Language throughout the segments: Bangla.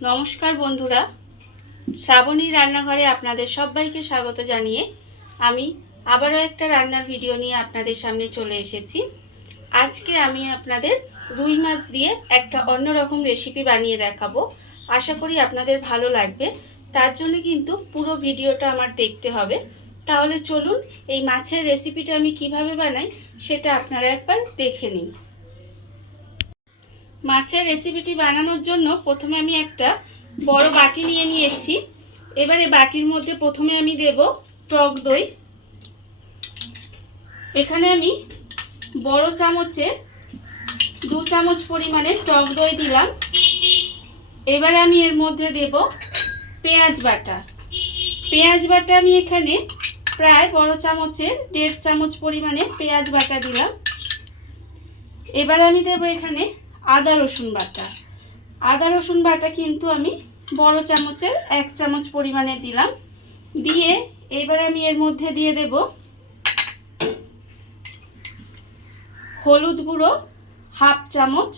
নমস্কার বন্ধুরা। শ্রাবণী রান্নাঘরে আপনাদের সবাইকে স্বাগত জানিয়ে আমি আবারও একটা রান্নার ভিডিও নিয়ে আপনাদের সামনে চলে এসেছি। আজকে আমি আপনাদের রুই মাছ দিয়ে একটা অন্যরকম রেসিপি বানিয়ে দেখাবো। আশা করি আপনাদের ভালো লাগবে। তার জন্য কিন্তু পুরো ভিডিওটা আমার দেখতে হবে। তাহলে চলুন এই মাছের রেসিপিটা আমি কীভাবে বানাই সেটা আপনারা একবার দেখে নিন। মাছের রেসিপিটি বানানোর জন্য প্রথমে আমি একটা বড় বাটি নিয়ে নিয়েছি। এবারে বাটির মধ্যে প্রথমে আমি দেব টক দই। এখানে আমি বড় চামচে দু চামচ পরিমাণে টক দই দিলাম। এবারে আমি এর মধ্যে দেব পেঁয়াজ বাটা। পেঁয়াজ বাটা আমি এখানে প্রায় বড় চামচের দেড় চামচ পরিমাণে পেঁয়াজ বাটা দিলাম। এবার আমি দেব এখানে আদা রসুন বাটা। আদা রসুন বাটা কিন্তু আমি বড় চামচের এক চামচ পরিমাণে দিলাম। দিয়ে এবার আমি এর মধ্যে দিয়ে দেব হলুদ গুঁড়ো হাফ চামচ।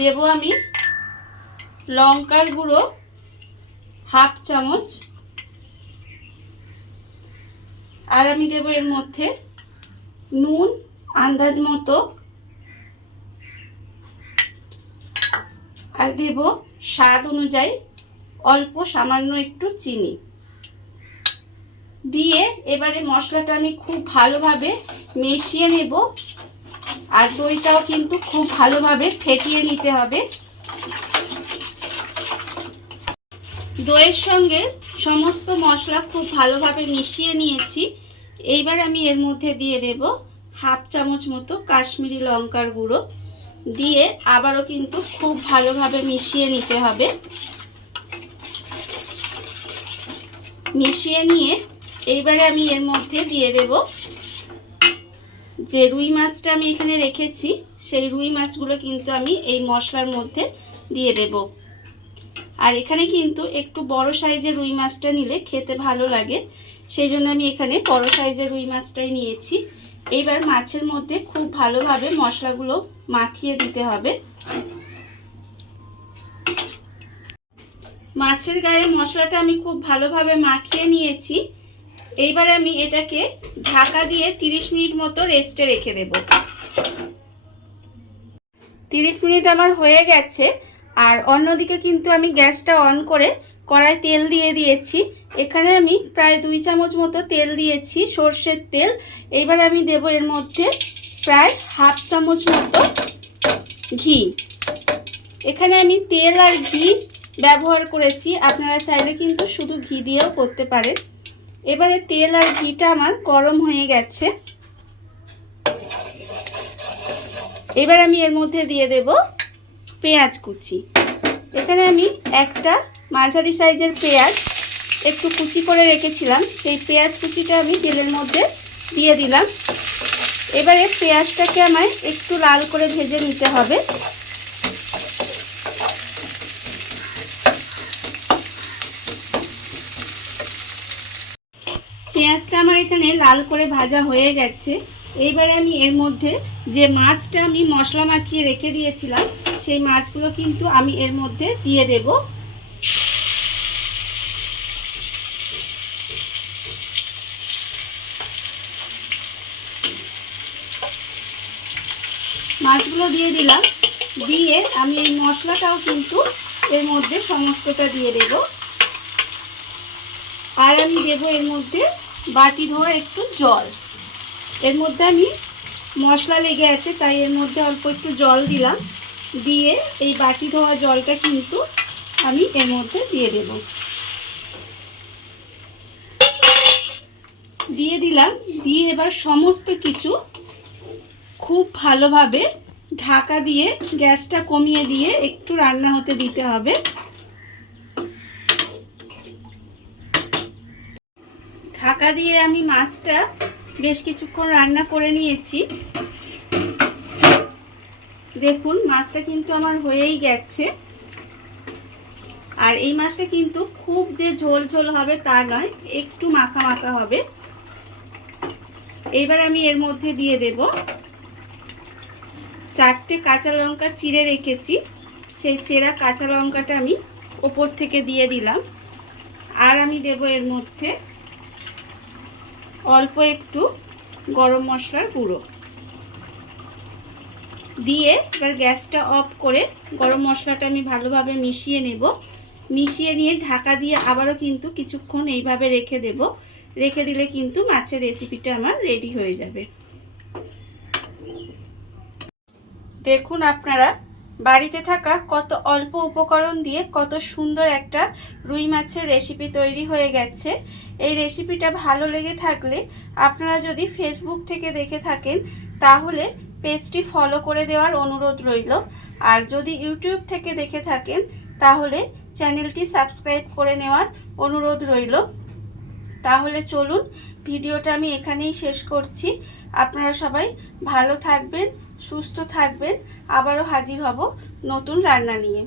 দেব আমি লঙ্কার গুঁড়ো হাফ চামচ। আর আমি দেব এর মধ্যে নুন আন্দাজ মতো আর দেব স্বাদ অনুযায়ী অল্প সামান্য একটু চিনি। দিয়ে এবারে মশলাটা আমি খুব ভালোভাবে মিশিয়ে নেব। আর দইটাও কিন্তু খুব ভালোভাবে ফেটিয়ে নিতে হবে। দইয়ের সঙ্গে সমস্ত মশলা খুব ভালোভাবে মিশিয়ে নিয়েছি। এইবার আমি এর মধ্যে দিয়ে দেব হাফ চামচ মতো কাশ্মীরি লঙ্কার গুঁড়ো। দিয়ে আবারও কিন্তু খুব ভালোভাবে মিশিয়ে নিতে হবে। মিশিয়ে নিয়ে এইবারে আমি এর মধ্যে দিয়ে দেব যে রুই মাছটা আমি এখানে রেখেছি, সেই রুই মাছগুলো কিন্তু আমি এই মশলার মধ্যে দিয়ে দেব। আর এখানে কিন্তু একটু বড় সাইজের রুই মাছটা নিলে খেতে ভালো লাগে, সেই জন্য আমি এখানে বড় সাইজের রুই মাছটাই নিয়েছি। এবার মাছের মধ্যে খুব ভালোভাবে মশলাগুলো মাখিয়ে দিতে হবে। মাছের গায়ে মশলাটা আমি খুব ভালোভাবে মাখিয়ে নিয়েছি। এইবার আমি এটাকে ঢাকা দিয়ে 30 মিনিট মতো রেস্টে রেখে দেব। 30 মিনিট আমার হয়ে গেছে, আর অন্যদিকে কিন্তু আমি গ্যাসটা অন করে কড়াই তেল দিয়ে দিয়েছি। এখানে আমি প্রায় দুই চামচ মতো তেল দিয়েছি, সর্ষের তেল। এইবার আমি দেব এর মধ্যে প্রায় হাফ চামচ মতো ঘি। এখানে আমি তেল আর ঘি ব্যবহার করেছি, আপনারা চাইলে কিন্তু শুধু ঘি দিয়েও করতে পারেন। এবারে তেল আর ঘিটা আমার গরম হয়ে গেছে। এবার আমি এর মধ্যে দিয়ে দেব পেঁয়াজ কুচি। এখানে আমি একটা মাঝারি সাইজের পেঁয়াজ একটু কুচি করে রেখেছিলাম। সেই পেঁয়াজ কুচিটা আমি তেলের মধ্যে দিয়ে দিলাম। এবারে পেঁয়াজটাকে আমায় একটু লাল করে ভেজে নিতে হবে। পেঁয়াজটা আমার এখানে লাল করে ভাজা হয়ে গেছে। এইবারে আমি এর মধ্যে যে মাছটা আমি মশলা মাখিয়ে রেখে দিয়েছিলাম, সেই মাছগুলো কিন্তু আমি এর মধ্যে দিয়ে দেব। মাছগুলো দিয়ে দিলাম। দিয়ে আমি এই মশলাটাও কিন্তু এর মধ্যে সমস্তটা দিয়ে দেব। আর আমি দেবো এর মধ্যে বাটি ধোয়া একটু জল। এর মধ্যে আমি মশলা লেগে আছে, তাই এর মধ্যে অল্প একটু জল দিলাম। দিয়ে এই বাটি ধোয়া জলটা কিন্তু আমি এর মধ্যে দিয়ে দেব। দিয়ে দিলাম। দিয়ে এবার সমস্ত কিছু খুব ভালোভাবে ঢাকা দিয়ে গ্যাসটা কমিয়ে দিয়ে একটু রান্না হতে দিতে হবে। ঢাকা দিয়ে আমি মাছটা বেশ কিছুক্ষণ রান্না করে নিয়েছি। দেখুন, মাছটা কিন্তু আমার হয়েই গেছে। আর এই মাছটা কিন্তু খুব যে ঝোল ঝোল হবে তা নয়, একটু মাখা মাখা হবে। এবার আমি এর মধ্যে দিয়ে দেব। চারটে কাঁচা লঙ্কা চিড়ে রেখেছি। সেই চেরা কাঁচা লঙ্কাটা আমি ওপর থেকে দিয়ে দিলাম। আর আমি দেব এর মধ্যে অল্প একটু গরম মশলার গুঁড়ো। দিয়ে এবার গ্যাসটা অফ করে গরম মশলাটা আমি ভালোভাবে মিশিয়ে নেব। মিশিয়ে নিয়ে ঢাকা দিয়ে আবারও কিন্তু কিছুক্ষণ এইভাবে রেখে দেব। রেখে দিলে কিন্তু মাছের রেসিপিটা আমার রেডি হয়ে যাবে। দেখুন আপনারা, বাড়িতে থাকা কত অল্প উপকরণ দিয়ে কত সুন্দর একটা রুই মাছের রেসিপি তৈরি হয়ে গেছে। এই রেসিপিটা ভালো লেগে থাকলে আপনারা যদি ফেসবুক থেকে দেখে থাকেন, তাহলে পেজটি ফলো করে দেওয়ার অনুরোধ রইল। আর যদি ইউটিউব থেকে দেখে থাকেন, তাহলে চ্যানেলটি সাবস্ক্রাইব করে নেওয়ার অনুরোধ রইল। তাহলে চলুন ভিডিওটা আমি এখানেই শেষ করছি। আপনারা সবাই ভালো থাকবেন সুস্থ থাকবেন আবারও হাজির হব নতুন রান্না নিয়ে।